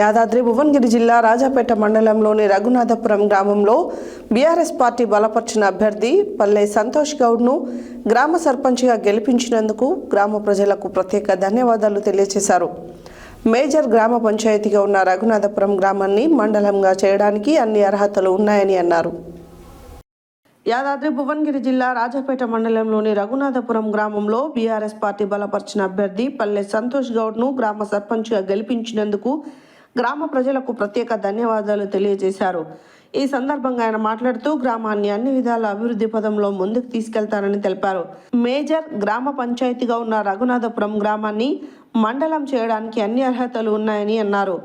యాదాద్రి భువనగిరి జిల్లా రాజాపేట మండలంలోని రఘునాథపురం గ్రామంలో బీఆర్ఎస్ పార్టీ బలపర్చిన అభ్యర్థి పల్లె సంతోష్ గౌడ్ను గ్రామ సర్పంచ్గా గెలిపించినందుకు గ్రామ ప్రజలకు ప్రత్యేక ధన్యవాదాలు తెలియజేశారు. మేజర్ గ్రామ పంచాయతీగా ఉన్న రఘునాథపురం గ్రామాన్ని మండలంగా చేయడానికి అన్ని అర్హతలు ఉన్నాయని అన్నారు. యాదాద్రి భువనగిరి జిల్లా రాజాపేట మండలంలోని రఘునాథపురం గ్రామంలో బీఆర్ఎస్ పార్టీ బలపర్చిన అభ్యర్థి పల్లె సంతోష్ గౌడ్ను గ్రామ సర్పంచ్గా గెలిపించినందుకు గ్రామ ప్రజలకు ప్రత్యేక ధన్యవాదాలు తెలియజేశారు. ఈ సందర్భంగా ఆయన మాట్లాడుతూ గ్రామాన్ని అన్ని విధాల అభివృద్ధి పదంలో ముందుకు తీసుకెళ్తారని తెలిపారు. మేజర్ గ్రామ పంచాయతీగా ఉన్న రఘునాథపురం గ్రామాన్ని మండలం చేయడానికి అన్ని అర్హతలు ఉన్నాయని అన్నారు.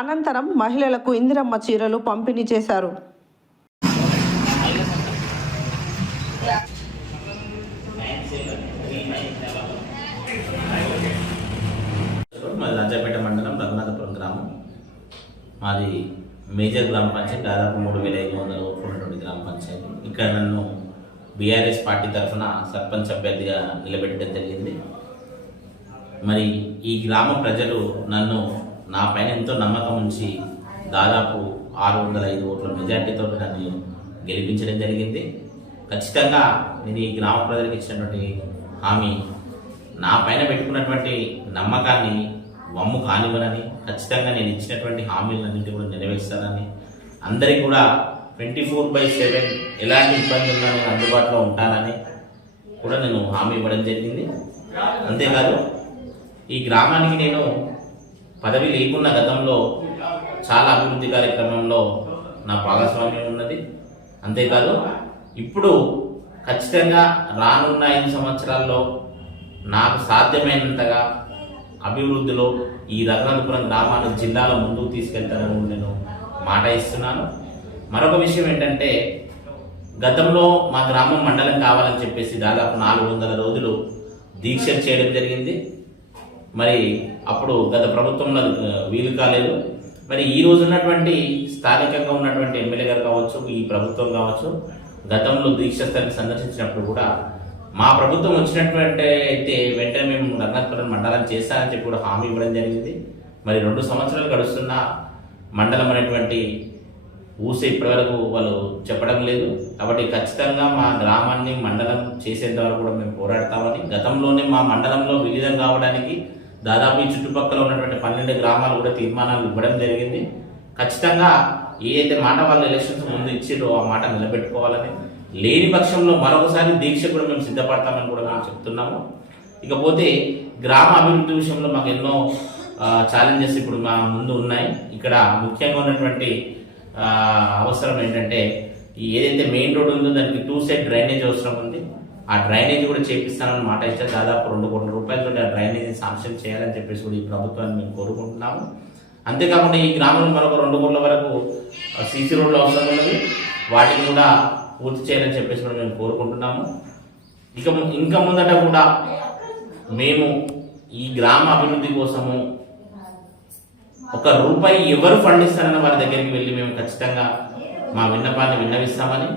అనంతరం మహిళలకు ఇందిరమ్మ చీరలు పంపిణీ చేశారు. రాజాపేట మండలం రఘునాథపురం గ్రామం మాది మేజర్ గ్రామ పంచాయతీ. దాదాపు 3,500 ఓట్లు ఉన్నటువంటి గ్రామ పంచాయతీ. ఇక్కడ నన్ను బీఆర్ఎస్ పార్టీ తరఫున సర్పంచ్ అభ్యర్థిగా నిలబెట్టడం జరిగింది. మరి ఈ గ్రామ ప్రజలు నా పైన ఎంతో నమ్మకం ఉంచి దాదాపు 605 ఓట్ల మెజార్టీతో నన్ను గెలిపించడం జరిగింది. ఖచ్చితంగా నేను ఈ గ్రామ ప్రజలకు ఇచ్చినటువంటి హామీ, నా పైన పెట్టుకున్నటువంటి నమ్మకాన్ని వమ్ము కానివ్వనని, ఖచ్చితంగా నేను ఇచ్చినటువంటి హామీలన్నింటి కూడా నెరవేర్స్తానని, అందరికీ కూడా 24/7 ఎలాంటి ఇబ్బంది ఉన్నా నేను అందుబాటులో ఉంటానని కూడా నేను హామీ ఇవ్వడం జరిగింది. అంతేకాదు ఈ గ్రామానికి నేను పదవి లేకున్న గతంలో చాలా అభివృద్ధి కార్యక్రమంలో నా భాగస్వామ్యం ఉన్నది. అంతేకాదు ఇప్పుడు ఖచ్చితంగా రానున్న 5 సంవత్సరాల్లో నాకు సాధ్యమైనంతగా అభివృద్ధిలో ఈ రఘునాథపురం గ్రామాన్ని జిల్లాలో ముందుకు తీసుకెళ్తానని నేను మాట ఇస్తున్నాను. మరొక విషయం ఏంటంటే, గతంలో మా గ్రామం మండలం కావాలని చెప్పేసి దాదాపు 400 రోజులు దీక్షలు చేయడం జరిగింది. మరి అప్పుడు గత ప్రభుత్వంలో వీలు కాలేదు. మరి ఈ రోజు ఉన్నటువంటి స్థానికంగా ఉన్నటువంటి ఎమ్మెల్యే గారు కావచ్చు, ఈ ప్రభుత్వం కావచ్చు, గతంలో దీక్ష స్థలిని సందర్శించినప్పుడు కూడా మా ప్రభుత్వం వచ్చినటువంటి అయితే వెంటనే మేము రఘునాథపురం మండలం చేస్తానని చెప్పి కూడా హామీ ఇవ్వడం జరిగింది. మరి 2 సంవత్సరాలు గడుస్తున్న మండలం అనేటువంటి ఊసే ఇప్పటివరకు వాళ్ళు చెప్పడం లేదు. కాబట్టి ఖచ్చితంగా మా గ్రామాన్ని మండలం చేసేంత వరకు కూడా మేము పోరాడతామని, గతంలోనే మా మండలంలో విలీనం కావడానికి దాదాపు ఈ చుట్టుపక్కల ఉన్నటువంటి 12 గ్రామాలు కూడా తీర్మానాలు ఇవ్వడం జరిగింది. ఖచ్చితంగా ఏదైతే మాట వాళ్ళు ఎలక్షన్స్ ముందు ఇచ్చారో ఆ మాట నిలబెట్టుకోవాలని, లేని పక్షంలో మరొకసారి దీక్ష కూడా మేము సిద్ధపడతామని కూడా మేము చెప్తున్నాము. ఇకపోతే గ్రామ అభివృద్ధి విషయంలో మాకు ఎన్నో ఛాలెంజెస్ ఇప్పుడు మా ముందు ఉన్నాయి. ఇక్కడ ముఖ్యంగా ఉన్నటువంటి అవసరం ఏంటంటే, ఏదైతే మెయిన్ రోడ్ ఉందో దానికి 2 సైడ్ డ్రైనేజ్ అవసరం ఉంది. ఆ డ్రైనేజ్ కూడా చేపిస్తానని మాట ఇస్తే దాదాపు 2 కోట్ల రూపాయలతో ఆ డ్రైనేజ్ శాంక్షన్ చేయాలని చెప్పేసి కూడా ఈ ప్రభుత్వాన్ని మేము కోరుకుంటున్నాము. అంతేకాకుండా ఈ గ్రామంలో మరొక 2 కోట్ల వరకు సీసీ రోడ్లు అవసరం ఉన్నది. వాటిని కూడా పూర్తి చేయాలని చెప్పేసి కూడా మేము కోరుకుంటున్నాము. ఇంకా ముందట కూడా మేము ఈ గ్రామ అభివృద్ధి కోసము 1 రూపాయి ఎవరు ఫండ్ ఇస్తారన్న వారి దగ్గరికి వెళ్ళి మేము ఖచ్చితంగా మా విన్నపాన్ని విన్నవిస్తామని,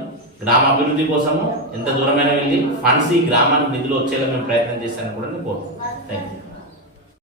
గ్రామ అభివృద్ధి కోసము ఎంత దూరమైనా వెళ్ళి ఫండ్స్ ఈ గ్రామానికి నిధులు వచ్చేలా మేము ప్రయత్నం చేస్తామని కూడా నేను కోరుకుంటున్నాను. Thank you.